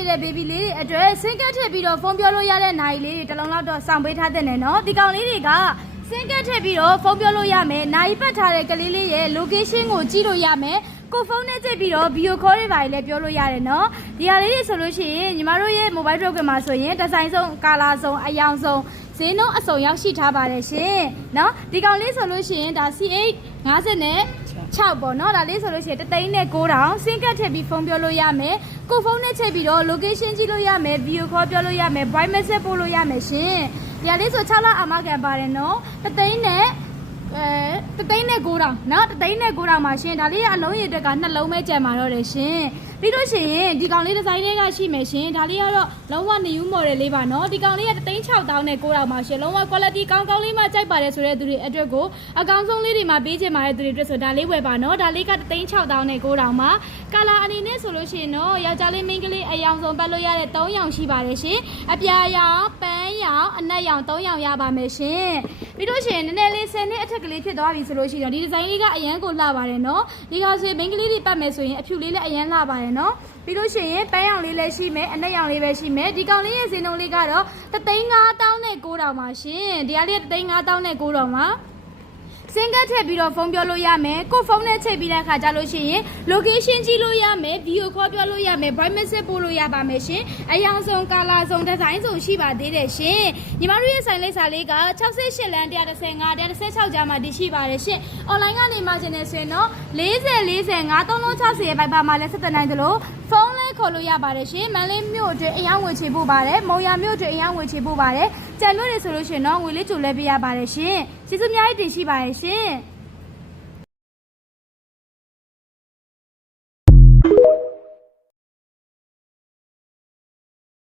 နေတဲ့ baby လေးတွေအတွက်စင်ကက်ထည့်ပြီးတော့ဖုန်းပြောလို့ရတဲ့နိုင်လေးတွေတစ်လုံးလောက်တော့စောင့်ပေးထားတဲ့နဲ့နော်ဒီကောင်လေးတွေကစင်ကက်ထည့်ပြီးတော့ဖုန်းပြောလို့ရမယ်နိုင်ပတ်ထားတဲ့ကလေးလေးရဲ့ location ကိုကြည့်လို့ရမယ်ကိုဖုန်းနဲ့ကြည့်ပြီးတော့ video call တွေပါလည်းပြောလို့ရတယ်နော်ဒီဟာလေးတွေဆိုလို့ရှိရင်ညီမတို့ရဲ့ mobile program မှာဆိုရင်ဒီဇိုင်းဆုံး color ဆုံးအယောင်ဆုံးဈေးနှုန်းအစုံရောက်ရှိထားပါတယ်ရှင်နော်ဒီကောင်လေးဆိုလို့ရှိရင်ဒါ C8 50နဲ့6ပေါ့နော်ဒါလေးဆိုလို့ရှိရင်3သိန်းနဲ့9,000စင်ကတ်ထည့်ပြီးဖုန်းပြောလို့ရမယ်ကိုဖုန်းနဲ့ချိန်ပြီးတော့ location ကြည့်လို့ရမယ် video call ပြောလို့ရမယ် voice message ပို့လို့ရမယ်ရှင်ဒီဟာလေးဆို6လအာမခံပါတယ်နော်3သိန်းနဲ့3သိန်းနဲ့9,000နော်3သိန်းနဲ့9,000ပါရှင်ဒါလေးကအလုံးရည်အတွက်ကနှလုံးပဲကျန်ပါတော့တယ်ရှင်ပြီးလို့ရှိရင်ဒီကောင်လေးဒီဇိုင်းလေးကရှိမယ်ရှင်ဒါလေးကတော့လုံးဝ new model လေးပါနော်ဒီကောင်လေးက3,600နဲ့9,000ပါရှင်လုံးဝ quality ကောင်းကောင်းလေးမှကြိုက်ပါတယ်ဆိုတဲ့သူတွေအတွက်ကိုအကောင်းဆုံးလေးတွေမှာပေးချင်ပါတယ်သူတွေအတွက်ဆိုဒါလေးဝယ်ပါနော်ဒါလေးက3,600နဲ့9,000ပါ color အနေနဲ့ဆိုလို့ရှိရင်တော့ယောက်ျားလေးမိန်းကလေးအယောင်ဆုံးပတ်လို့ရတဲ့3ရောင်ရှိပါတယ်ရှင်အပြာရောင်ပန်းရောင်အနက်ရောင်3ရောင်ရပါမယ်ရှင်ပြီးလို့ရှိရင်နည်းနည်းလေး10နှစ်အထက်ကလေးဖြစ်သွားပြီဆိုလို့ရှိရင်ဒီဒီဇိုင်းလေးကအရန်ကိုလှပါတယ်နော်ဒီကောင်ဆိုမိန်းကလေးတွေပတ်မယ်ဆိုရင်အဖြူလေးလည်းအရန်လှပါတယ်နော်ပြီးလို့ရှိရင်ပန်းရောင်လေးလည်းရှိမယ်အနက်ရောင်လေးပဲရှိမယ်ဒီကောင်လေးရဲ့ဈေးနှုန်းလေးကတော့3,500နဲ့9,000ပါရှင်ဒီဟာလေး3,500နဲ့9,000ပါစင်ကတ်ထည့်ပြီးတော့ဖုန်းပြောလို့ရမယ်ကိုဖုန်းနဲ့ချိန်ပြီးတဲ့အခါကျလို့ရှိရင် location ကြည့်လို့ရမယ် video call ပြောလို့ရမယ် voice message ပို့လို့ရပါမယ်ရှင်အယောင်ဆုံး color ဆုံး design ဆုံးရှိပါသေးတယ်ရှင်ညီမတို့ရဲ့ဆိုင်လိပ်စာလေးက68လမ်း135 116ကြားမှာတည်ရှိပါတယ်ရှင် online ကနေမှကျင်နေဆိုရင်တော့40 45 360ရဲ့ Viber မှာလည်းဆက်သွယ်နိုင်သလိုဖုန်းလေးခေါ်လို့ရပါတယ်ရှင်မန္တလေးမြို့အတွင်းအယောင်ဝယ်ချေပို့ပါတယ်မုံရမြို့အတွင်းအယောင်ဝယ်ချေပို့ပါတယ်ကြံလို့ရဆိုလို့ရှိရင်တော့ငွေလေးကြိုလဲပေးရပါတယ်ရှင်ကျေးဇူးအများကြီးတင်ရှိပါတယ်ရှင်